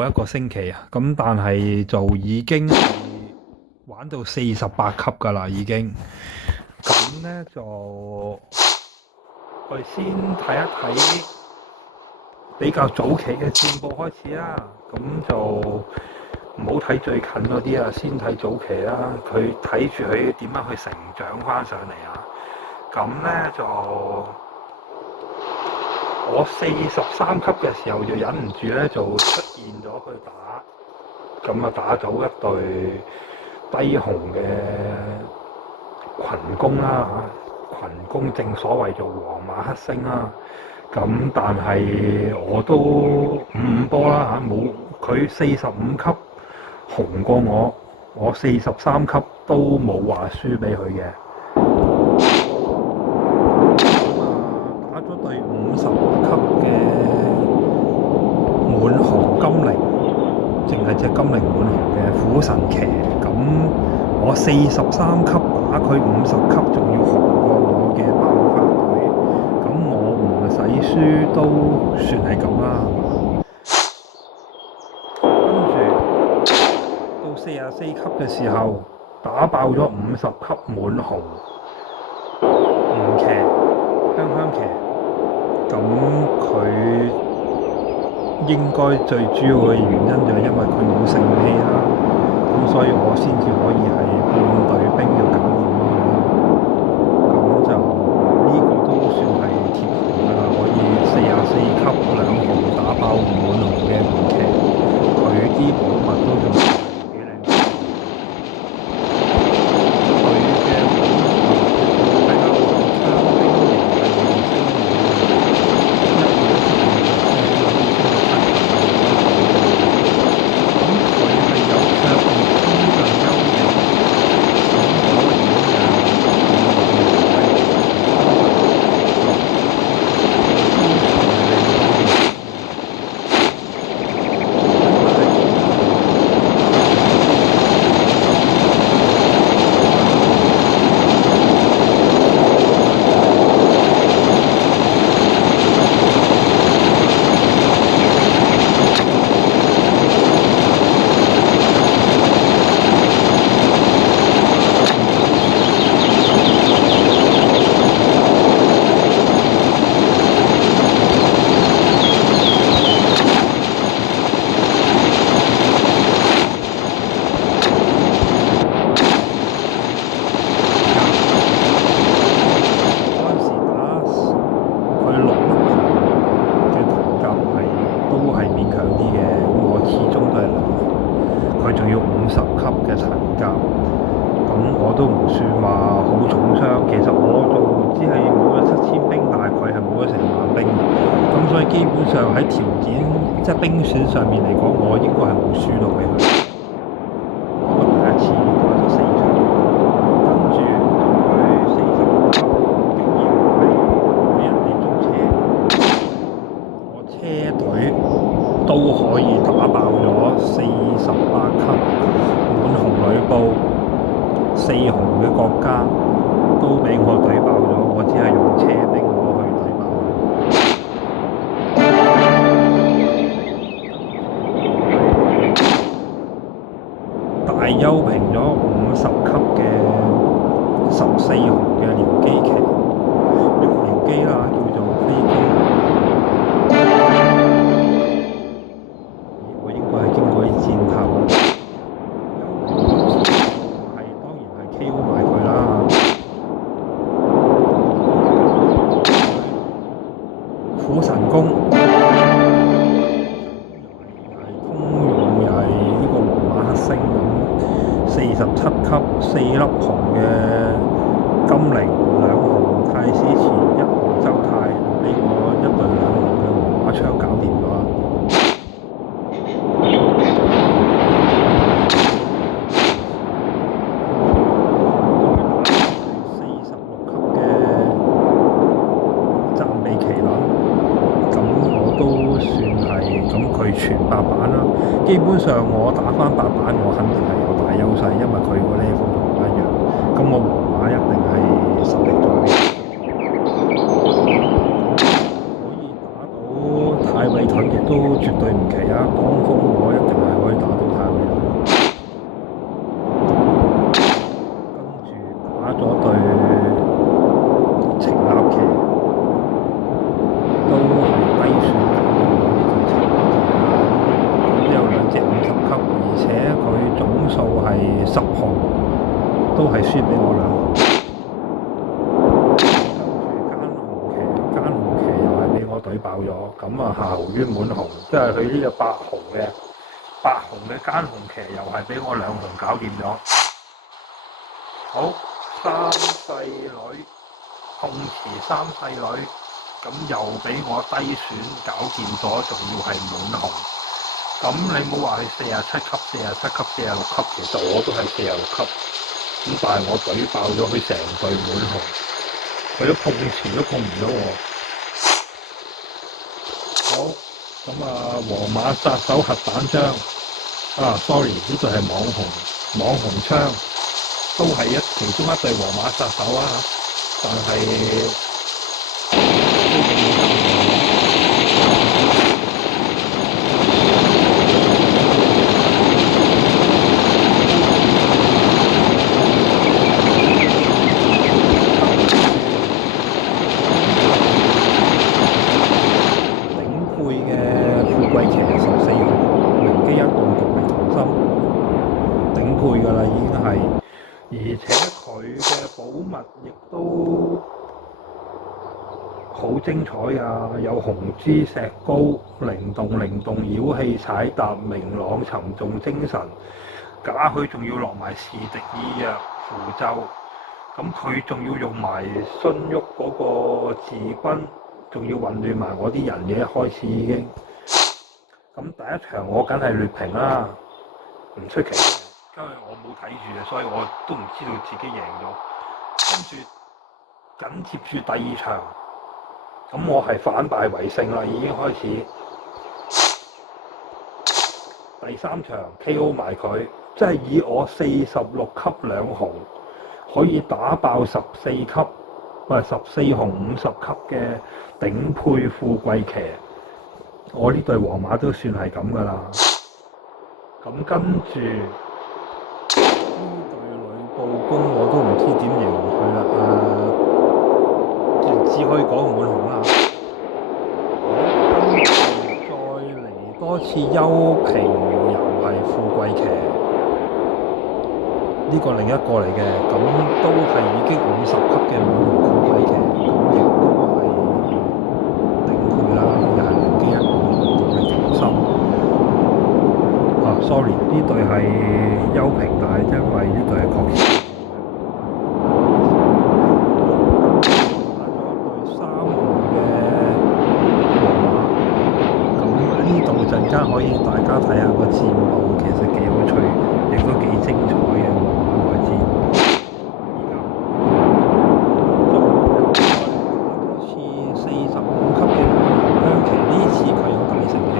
每一個星期啊，咁但係就已經係玩到48級㗎啦，已經。咁呢，就我哋先睇一睇比較早期嘅戰報開始啦。咁就唔好睇最近嗰啲啊，先睇早期啦。佢睇住佢點樣去成長翻上嚟啊。咁呢，就我43級嘅時候就忍唔住咧，就出現咗去打，咁啊打到一隊低雄嘅群攻啦嚇，群攻正所謂做皇馬黑星啦。咁但係我都五波啦嚇，冇佢45級紅過我43級都冇話輸俾佢嘅。打咗對50級嘅滿紅金鈴，淨係隻金鈴滿紅嘅虎神騎。咁我43級打佢50級，仲要紅過我嘅爆發隊，咁我唔使輸都算係咁啦。跟住到44級嘅時候，打爆咗50級滿紅吳騎香騎。咁佢應該最主要嘅原因就係因為佢冇聖器啦，咁所以我先至可以係半隊兵要搞掂啦。咁就呢個都算係貼紅㗎啦，可以44級兩紅打爆滿紅嘅吳騎，佢啲寶物都仲幾靚。佢仲要50級嘅層甲，咁我都唔算話好重傷。其實我就只係冇咗7000兵，但係佢係冇咗成萬兵，咁所以基本上喺條件即係兵選上面嚟講，我應該係冇輸到俾佢。咁第一次打咗4場，跟住佢45級竟然係俾人哋捉車，我車隊都可以打爆咗48級滿紅呂布4紅嘅國家，都俾我懟爆咗。我只係用車兵我去懟爆佢。大休平咗50級嘅14紅嘅僚機騎，玉僚機啦，叫做飛機。經過啲戰頭，係當然係 KO 埋佢啦。虎神弓又係通用，又係呢個皇馬黑星咁，47級4粒紅嘅金鈴2紅太史慈1紅周泰，俾我一隊2紅嘅皇馬槍搞掂咗。都算係咁，佢全8版啦。基本上我打返8版，我肯定係有大優勢，因為佢個 level 同我一樣。咁我皇馬一定係實力在，可以打到太尉盾亦都絕對唔奇啊！當風我一咗對程立騎，都係低選搞掂咗呢對程立騎啦。咁有兩隻50級，而且佢總數係10紅，都係輸俾我兩紅。跟住奸紅騎又係俾我懟爆咗，咁啊夏侯淵滿紅，即係佢呢隻8紅嘅奸紅騎又係俾我兩紅搞掂咗。好，三細女碰瓷三細女，咁又俾我低選搞掂咗，仲要係滿紅。咁你冇話佢47級、47級、46級，其實我都係46級。咁但係我懟爆咗佢成隊滿紅，佢都碰瓷都碰唔到我。好，咁啊黃馬殺手核彈槍，sorry 呢隊係網紅槍。都係其中一隊黃馬殺手啊，但係頂配嘅富貴騎14號，靈機一動獨力同心，頂配㗎啦已經係。而且佢嘅寶物亦都好精彩啊！有紅珠石膏、靈動妖氣踩踏、明朗沉重精神，假佢仲要落埋視敵意藥符咒，咁佢仲要用埋荀彧嗰個自軍，仲要混亂埋我啲人嘅，一開始已經。咁第一場我梗係劣評啦，唔出奇嘅。因為我冇睇住啊，所以我都唔知道自己贏咗。跟住緊接住第二場，咁我係反敗為勝啦，已經開始。第三場 KO 埋佢，即係以我46級兩紅可以打爆14級，14紅50級嘅頂配富貴騎，我呢隊皇馬都算係咁噶啦。咁跟住。呢隊呂布公我都唔知點形容佢啦，只可以講滿紅啦。跟住再嚟多次幽平，又係富貴騎，呢個另一個嚟嘅，咁都係已經50級嘅滿紅富貴騎，咁亦都係頂配啦，又係靈機一動獨力同心。sorry， 呢隊係幽平，但係因為呢隊係確實打咗一隊3紅嘅皇馬，咁呢度陣間可以大家睇下個戰報，其實幾有趣，亦都幾精彩嘅皇馬內戰。依家再打多次45級嘅香旗，呢次佢有大成氣。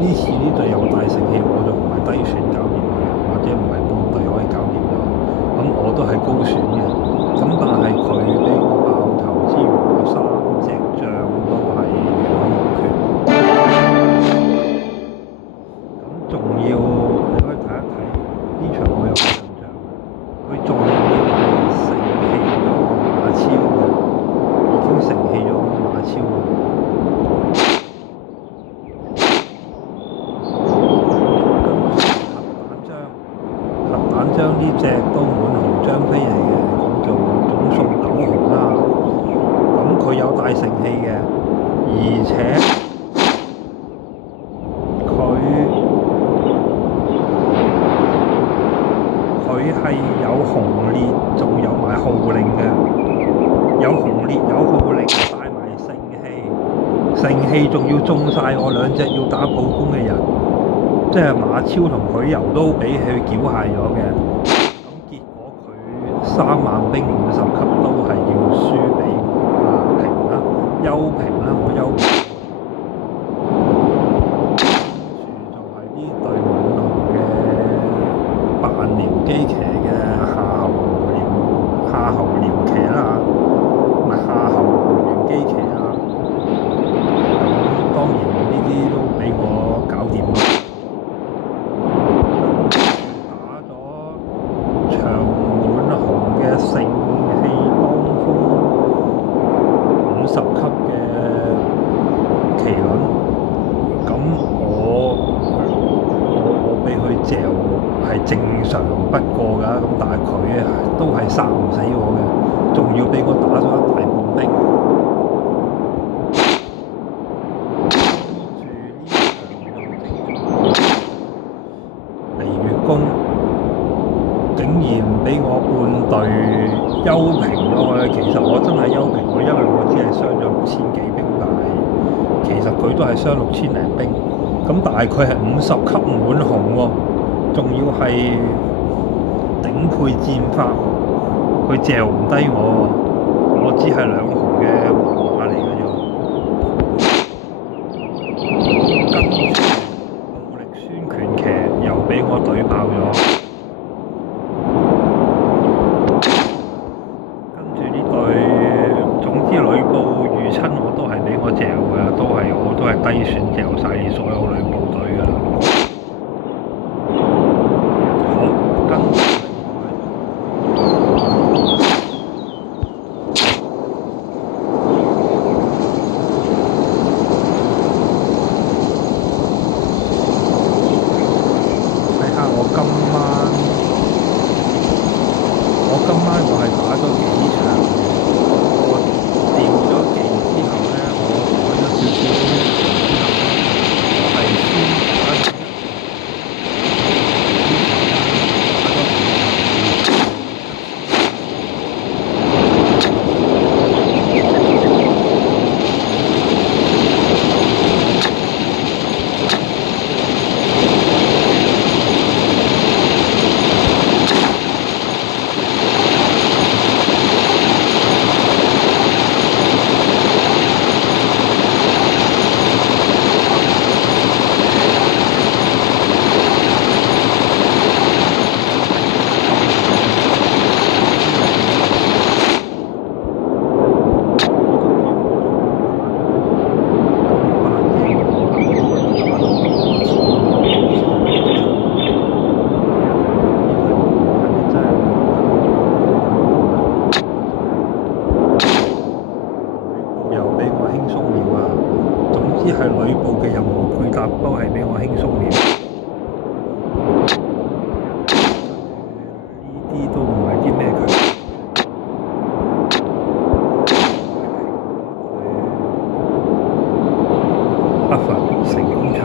呢次呢隊有大成氣，我就唔係低選搞掂佢，或者唔係半隊可以搞掂咗，咁我都係高選嘅。咁但係佢俾我爆頭之餘，我3隻將都係完全無缺。咁仲要你可以睇一睇呢場我有印象，佢仲要係成氣咗我馬超嘅，已經成氣咗我馬超嘅。將呢隻都滿紅張飛嚟嘅，咁就總數9紅啦。咁佢有大成氣嘅，而且佢係有紅烈，仲有埋號令嘅，有紅烈有號令，帶埋盛氣仲要中晒我2隻要打普攻嘅人。即係馬超同許攸都俾佢繳械咗嘅，咁結果佢3萬兵50級都係要輸俾平啦，幽平啦，我幽平。跟住就係呢隊滿紅嘅扮僚機騎嘅夏侯僚騎啦，唔係夏侯元機騎啦。咁當然呢啲都俾我搞掂啦。盛嚼係正常不過㗎，咁但係佢都係殺唔死我嘅，仲要俾我打咗一大半兵。跟住呢場就整咗離月宮，竟然俾我半隊休平咗。其實我真係休平咗，因為我只係傷咗6000幾兵，但係其實佢都係傷6000零兵。咁但係佢係50級滿紅喎，仲要係頂配戰法，佢嚼唔低我，我只係2紅嘅皇馬嚟嘅啫。跟住努力孫權騎又俾我隊爆咗。跟住呢隊，總之呂布遇親我都係俾我嚼㗎，我都係低選嚼晒所有呂布隊㗎啦。好，跟住睇下我今晚我係打咗幾場，我調咗技之後呢，我改咗少少之後呢，我係先打咗係呂布嘅任何配搭都係俾我輕鬆了，呢啲都唔係啲咩強，北伐成功槍。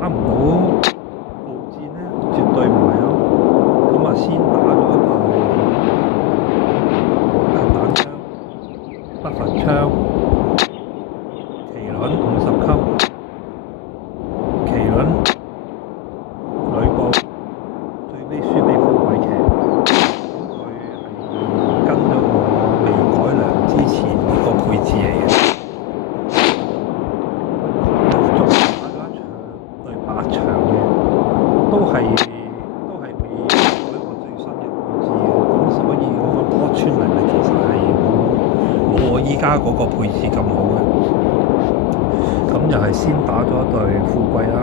打唔到鏖戰呢？絕對唔係咯。咁啊，先打咗一隊核彈槍、北伐槍、麒麟50級、麒麟、呂布，最尾輸俾富貴騎。咁佢係跟咗我未改良之前個配置嚟嘅。8場嘅都係未改過最新嘅配置嘅，咁所以嗰個多穿能力其實係冇我依家嗰個配置咁好嘅。咁又係先打咗一隊富貴啦。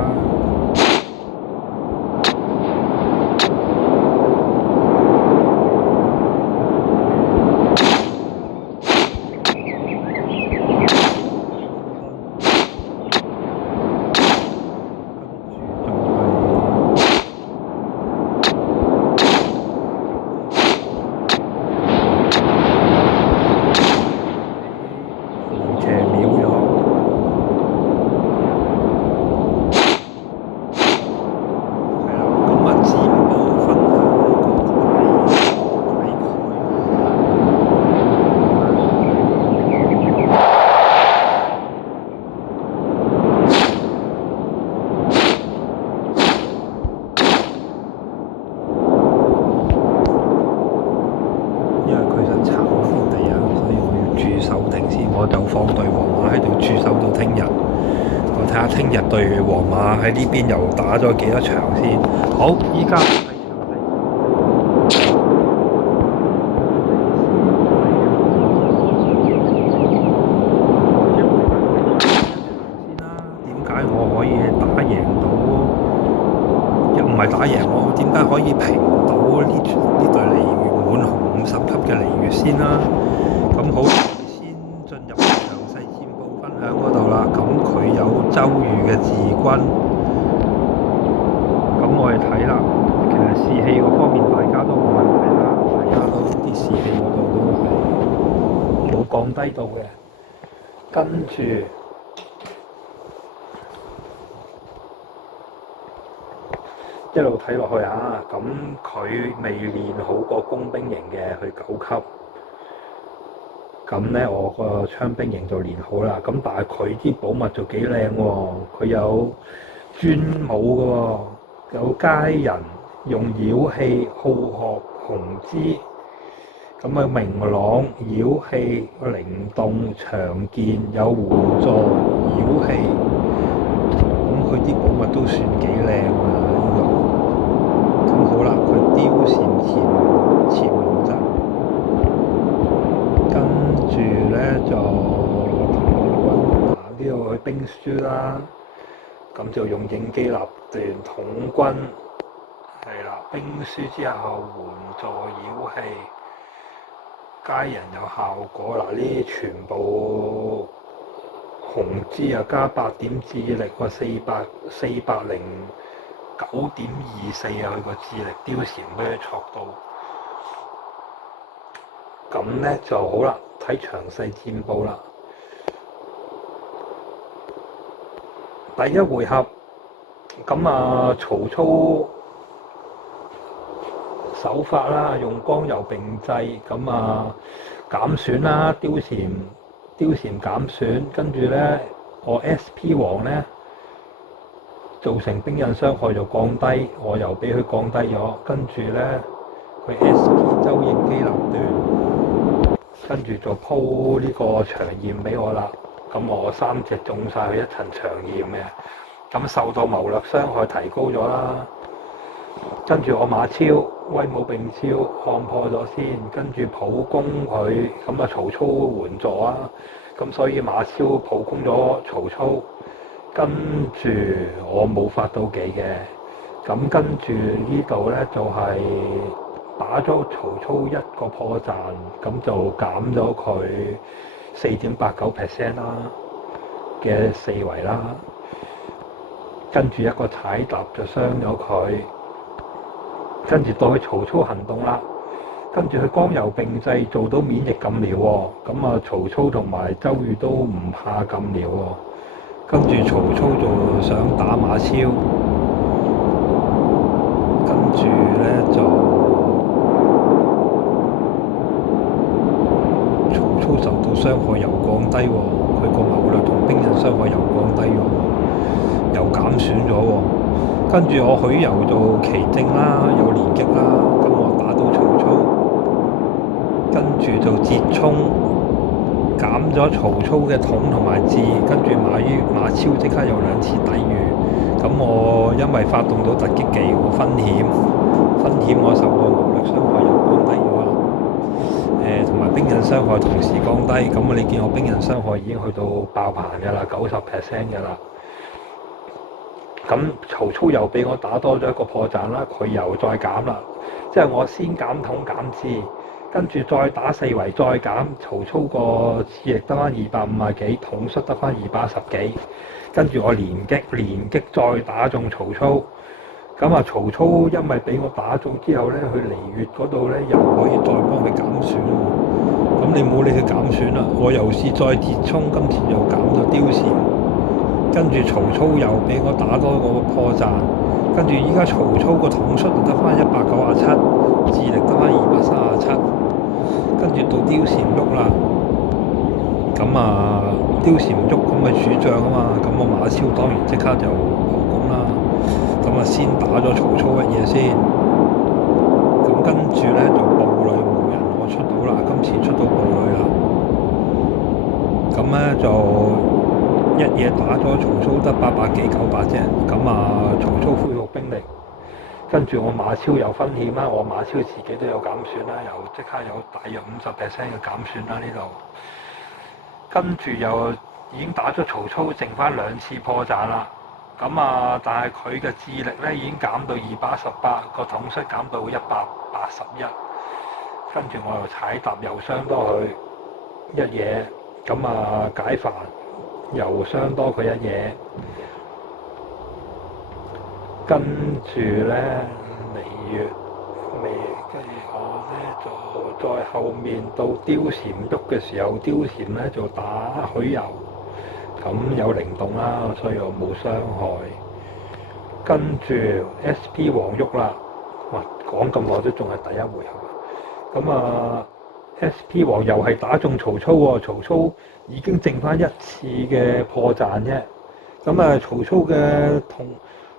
我就放隊皇馬喺度駐守到聽日，我睇下聽日對皇馬喺呢邊又打咗幾多場先。好，依家我點解可以平到呢隊鯉魚滿紅50級嘅鯉魚先啦？咁好，先進入詳細戰報分享嗰度啦。咁佢有周瑜嘅自軍，咁我哋睇啦。其實士氣嗰方面大家都冇問題啦，大家都啲士氣嗰度都係冇降低到嘅。跟住一路睇落去啊，咁佢未練好個工兵營嘅，佢9級。咁咧，我個槍兵營就練好啦。咁但係佢啲寶物就幾靚喎，佢有專武嘅喎，有佳人用妖氣好學紅枝，咁啊明朗妖氣靈動長劍有援助妖氣，咁佢啲寶物都算幾靚啊呢度。咁好啦，佢貂蟬潛龍陣。跟住咧就統軍呢度去兵書啦，咁就用應機立斷統軍，係啦，兵書之後援助妖氣，佳人有效果嗱，呢啲全部紅枝啊加8點智力喎，409.24啊，佢個智力貂蟬俾佢戳到。咁咧就好啦，睇詳細戰報啦。第一回合，咁啊曹操手法啦，用剛柔並濟，咁啊減損啦，貂蟬減損，跟住咧我 SP 王咧造成兵刃傷害就降低，我又俾佢降低咗，跟住咧佢 SP 周應機立斷。跟住就鋪呢個長焰俾我啦，咁我3隻中晒佢1層長焰嘅，咁受到謀略傷害提高咗啦。跟住我馬超威武並超看破咗先，跟住普攻佢，咁啊曹操援助啊，咁所以馬超普攻咗曹操，跟住我冇發到技嘅，咁跟住呢度咧就係、打咗曹操1個破綻，咁就減咗佢4.89% 啦嘅4圍啦，跟住一個踩踏就傷咗佢，跟住到佢曹操行動啦，跟住佢剛柔並濟做到免疫禁療喎，咁啊曹操同埋周瑜都唔怕禁療喎，跟住曹操就想打馬超，跟住咧就操受到傷害又降低喎，佢個謀略同兵刃傷害又降低咗，又減損咗喎。跟住我許攸做奇正啦，有連擊啦，咁我打到曹操，跟住就折衝，減咗曹操嘅統同埋智，跟住馬超即刻有2次抵禦，咁我因為發動到突擊技，我分險我受到謀略傷害又降低咗啦。同埋兵刃傷害同時降低，咁你見我兵刃傷害已經去到爆棚嘅啦，90% 嘅啦。咁曹操又俾我打多咗一個破綻啦，佢又再減啦，即係我先減統減智，跟住再打4圍再減，曹操個智力得翻250幾，統率得翻210幾，跟住我連擊再打中曹操。咁啊，曹操因為俾我打中之後咧，去離越嗰度咧又可以再幫佢減損喎。咁你冇理佢減損啦，我又試再折衝，今次又減咗貂蟬。跟住曹操又俾我打多個破綻，跟住依家曹操個統率得翻197，智力得翻237。跟住到貂蟬喐啦，咁啊貂蟬喐咁咪主將啊嘛，咁我馬超當然即刻就破功啦。咁啊，先打咗曹操一嘢先，咁跟住咧就步履無人，我出到啦，今次出到步履啦，咁咧就一嘢打咗曹操得800幾900啫，咁啊曹操恢復兵力，跟住我馬超又分險啦，我馬超自己都有減損啦，又即刻有大約50% 嘅減損啦呢度，跟住又已經打咗曹操，剩翻2次破綻啦。咁但係佢嘅智力咧已經減到218，個統率減到181，跟住我又踩踏又傷多佢一嘢，解煩又傷多佢一嘢，跟住咧跟住我咧就在後面到貂蟬喐嘅時候，貂蟬咧就打許攸，咁有靈動啦，所以我冇傷害。跟住 SP 王喐啦，哇！講咁耐都仲係第一回合。SP 王又係打中曹操喎，曹操已經剩翻一次嘅破綻啫。曹操嘅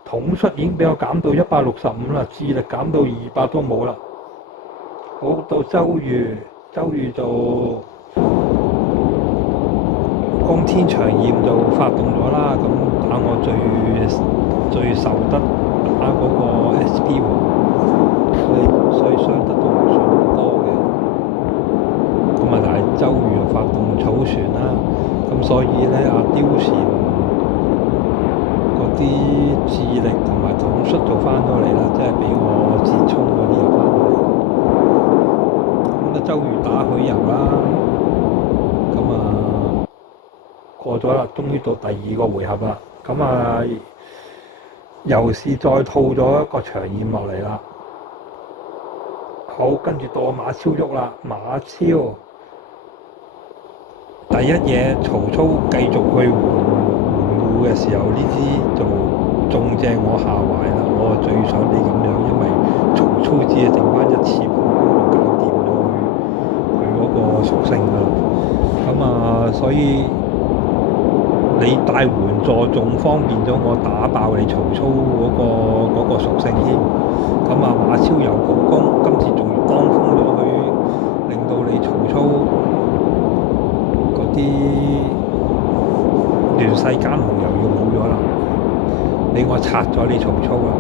統率已經俾我減到165啦，智力減到200都冇啦。好，到周瑜就光天長焰就發動咗啦，咁打我最受得打嗰個 SP 王，所以傷得都唔算多嘅。但係周瑜又發動草船啦，咁所以咧貂蟬嗰啲智力同埋統率就翻咗嚟啦，即係俾我折衝嗰啲又翻咗嚟。周瑜打許攸啦，過咗啦，終於到第二個回合啦。又是再套咗一個長劍落嚟啦。好，跟住到馬超喐啦，馬超第一嘢曹操繼續去援護嘅時候，呢支就中正我下懷啦。我最想你咁樣，因為曹操只係剩翻一次破功就搞掂咗佢嗰個屬性啦。所以你帶援助仲方便咗我打爆你曹操嗰個屬性添。馬超又補攻，今次仲要當封咗佢，令到你曹操嗰啲亂世奸雄又要冇咗啦，俾我拆咗你曹操啦。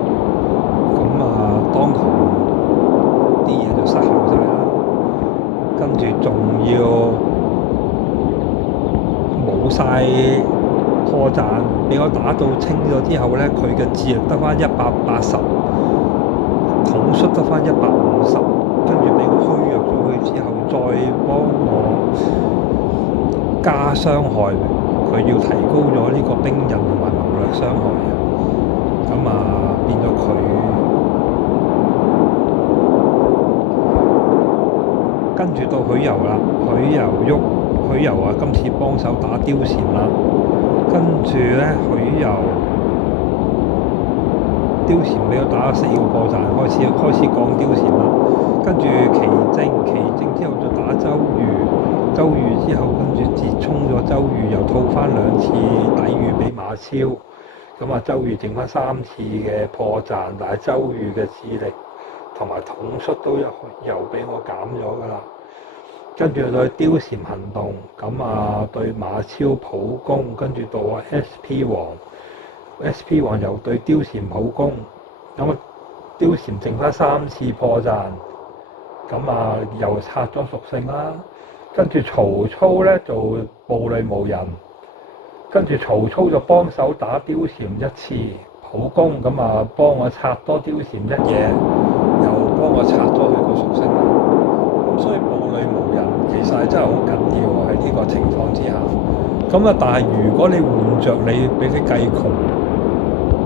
當堂啲嘢就失效晒啦，跟住仲要冇晒破綻，俾我打到清咗之後咧，佢嘅智力得翻180，統率得翻150，跟住俾我虛弱咗佢之後，再幫我加傷害，佢要提高咗呢個兵刃同埋謀略傷害，變咗佢跟住到許攸啦，許攸今次幫手打貂蟬啦，跟住咧貂蟬俾我打咗4個破綻，開始降貂蟬啦。跟住奇正之後就打周瑜之後跟住截衝咗周瑜，又套翻2次抵禦俾馬超。周瑜剩翻3次嘅破綻，但係周瑜嘅智力同埋統率都又俾我減咗噶啦。跟住對貂蟬行動，對馬超普攻，跟住到SP 王又對貂蟬普攻，貂蟬剩翻3次破綻，又拆咗屬性啦。跟住曹操咧就暴戾無人，跟住曹操就幫手打貂蟬1次普攻，幫我拆多貂蟬1嘢，又幫我拆咗佢個屬性啦。所以暴戾無人其實係真係好緊要喎，喺呢個情況之下。但係如果你換着你俾你計窮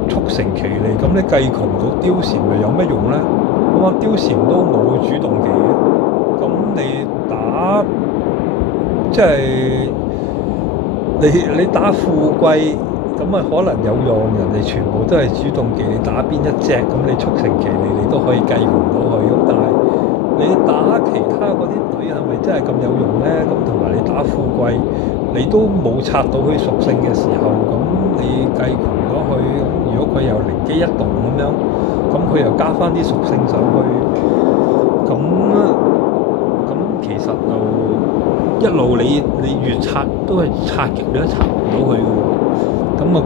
速成其利，咁你計窮到貂蟬咪有乜用咧？貂蟬都冇主動技嘅，咁你打即係你打富貴，可能有用，人哋全部都係主動技，你打邊一隻，咁你速成其利，你都可以計窮到佢。但係你打其他嗰啲隊係咪真係咁有用咧？同埋你打富貴，你都冇拆到佢屬性嘅時候，咁你計窮咗佢，如果佢又靈機一動咁樣，佢又加翻啲屬性上去，咁其實就一路你越拆都係拆極你都拆唔到佢嘅。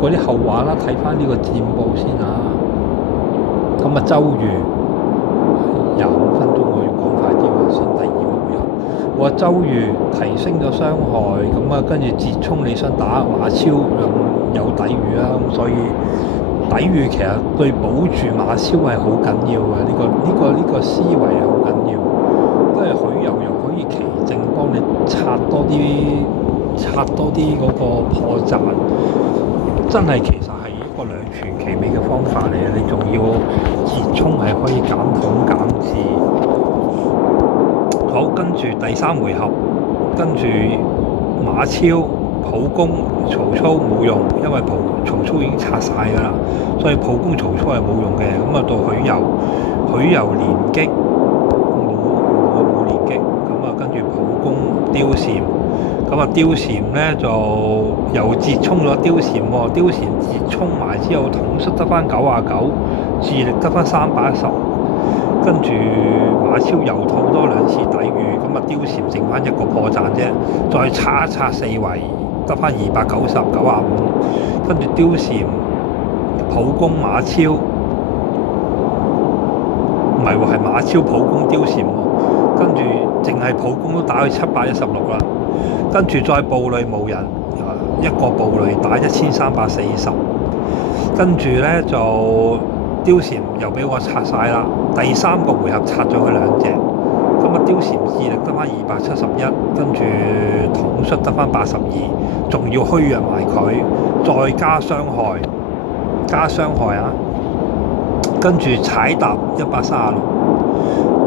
嗰啲後話啦，睇翻呢個戰報先啊。周瑜25分鐘我要講快啲喎，先第2個回合。我話周瑜提升咗傷害，跟住折衝你想打馬超有抵禦啦，所以抵禦其實對保住馬超係好緊要嘅，呢個思維係好緊要，因為許攸又可以奇正幫你拆多啲嗰個破綻，真係其實係一個兩全其美嘅方法嚟嘅。你仲要折衝係可以減統減智。好，跟住第三回合，跟住馬超普攻曹操冇用，因為曹操已經拆晒㗎啦，所以普攻曹操係冇用嘅。咁啊到許攸連擊冇連擊，咁啊跟住普攻貂蟬，咁啊貂蟬咧就又折衝咗貂蟬喎，貂蟬折衝埋之後統率得翻99，智力得翻310。跟住馬超又套多2次抵禦，咁啊貂蟬剩翻1個破綻啫，再拆一拆4圍，得翻290、95，跟住貂蟬普攻馬超，唔係喎，係馬超普攻貂蟬喎，跟住淨係普攻都打去716啦，跟住再步履無人，一個步履打1340，跟住咧就貂蟬又俾我拆晒啦，第3個回合拆咗佢2隻，咁啊貂蟬智力得翻271，跟住統率得翻82，仲要虛弱埋佢，再加傷害啊！跟住踩踏136，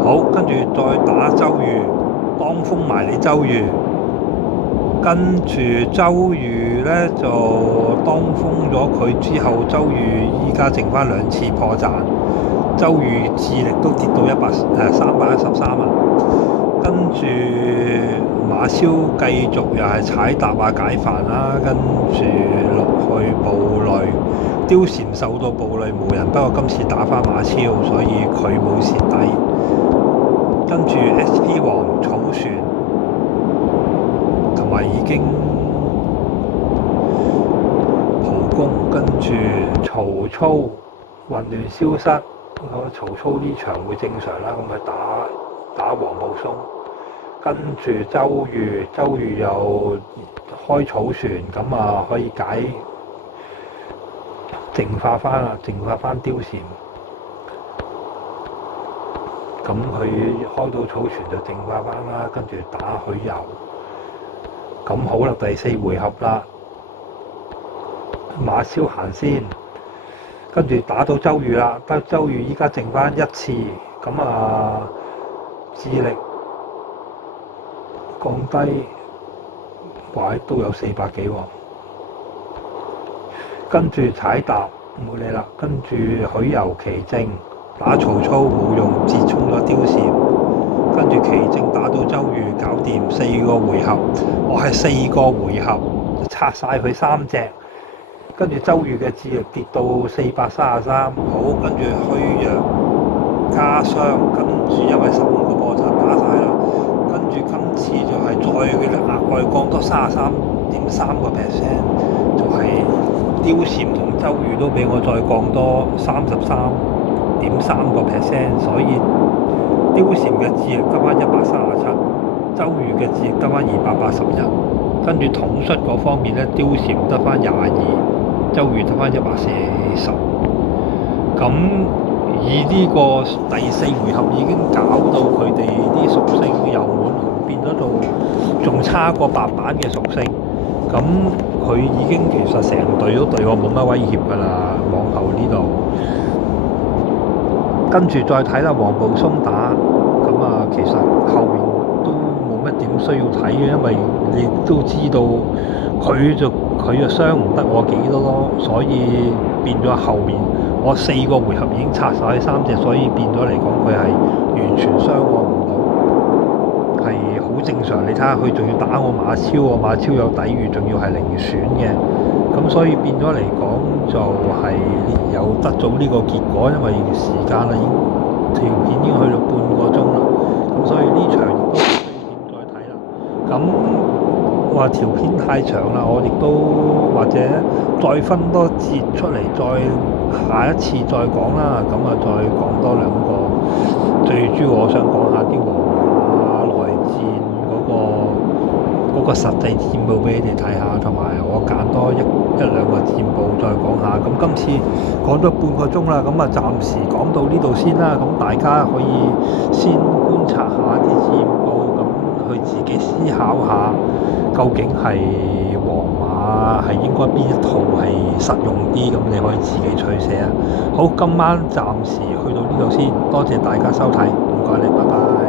好，跟住再打周瑜，當風埋你周瑜，跟住周瑜咧就當風咗佢之後，周瑜依家剩翻2次破綻，周瑜智力都跌到313啊！跟住馬超繼續又係踩踏啊解煩啦，跟住落去步履，貂蟬受到步履無人，不過今次打翻馬超，所以佢冇蝕底。跟住 SP 王草船，同埋已經普攻，跟住曹操混亂消失，曹操呢場會正常啦，咁佢打黃埔松，跟住周瑜又開草船，咁啊可以淨化翻貂蟬，咁佢開到草船就淨化翻啦，跟住打許攸，咁好啦，第4回合啦，馬超行先，跟住打到周瑜啦，周瑜依家剩翻1次，咁啊智力降低，哇都有400幾喎。跟住踩踏冇理啦，跟住許攸奇正打曹操冇用，折衝咗貂蟬，跟住奇正打到周瑜搞掂4個回合，我係4個回合拆晒佢3隻，跟住周瑜嘅智力跌到433，好，跟住虛弱加傷，跟住因為15個破綻打晒啦，跟住今次就係再額外降多33.3%，就係貂蟬同周瑜都俾我再降多33.3%，所以貂蟬嘅智力得翻137，周瑜嘅智力得翻281，跟住統率嗰方面咧，貂蟬得翻22，周瑜得翻140，咁以呢個第4回合已經搞到佢哋啲屬性由滿紅變咗到仲差過白板嘅屬性，咁佢已經其實成隊都對我冇乜威脅㗎啦。往後呢度，跟住再睇啦，黃埔松打，咁啊其實後面都冇乜點需要睇嘅，因為你都知道佢就傷唔得我幾多咯，所以變咗後面我4個回合已經拆晒3隻，所以變咗嚟講佢係完全傷我唔到，係好正常。你睇下佢仲要打我馬超，我馬超有抵禦，仲要係0選嘅，咁所以變咗嚟講就係有得到呢個結果，因為時間啦，條片已經去到半個鐘啦，咁所以呢場亦都唔需要點再睇啦。咁話條片太長啦，我亦都或者再分多節出嚟，再下一次再講啦。咁啊，再講多2個。最主要我想講下啲黃馬內戰嗰個實際戰報俾你哋睇下，同埋我揀多一兩個戰報再講下。咁今次講咗半個鐘啦，咁啊暫時講到呢度先啦。咁大家可以先觀察下啲戰報，咁去自己思考下，究竟係皇馬係應該邊一套係實用啲，咁你可以自己取捨啊。好，今晚暫時去到呢度先，多謝大家收睇，唔該你，拜拜。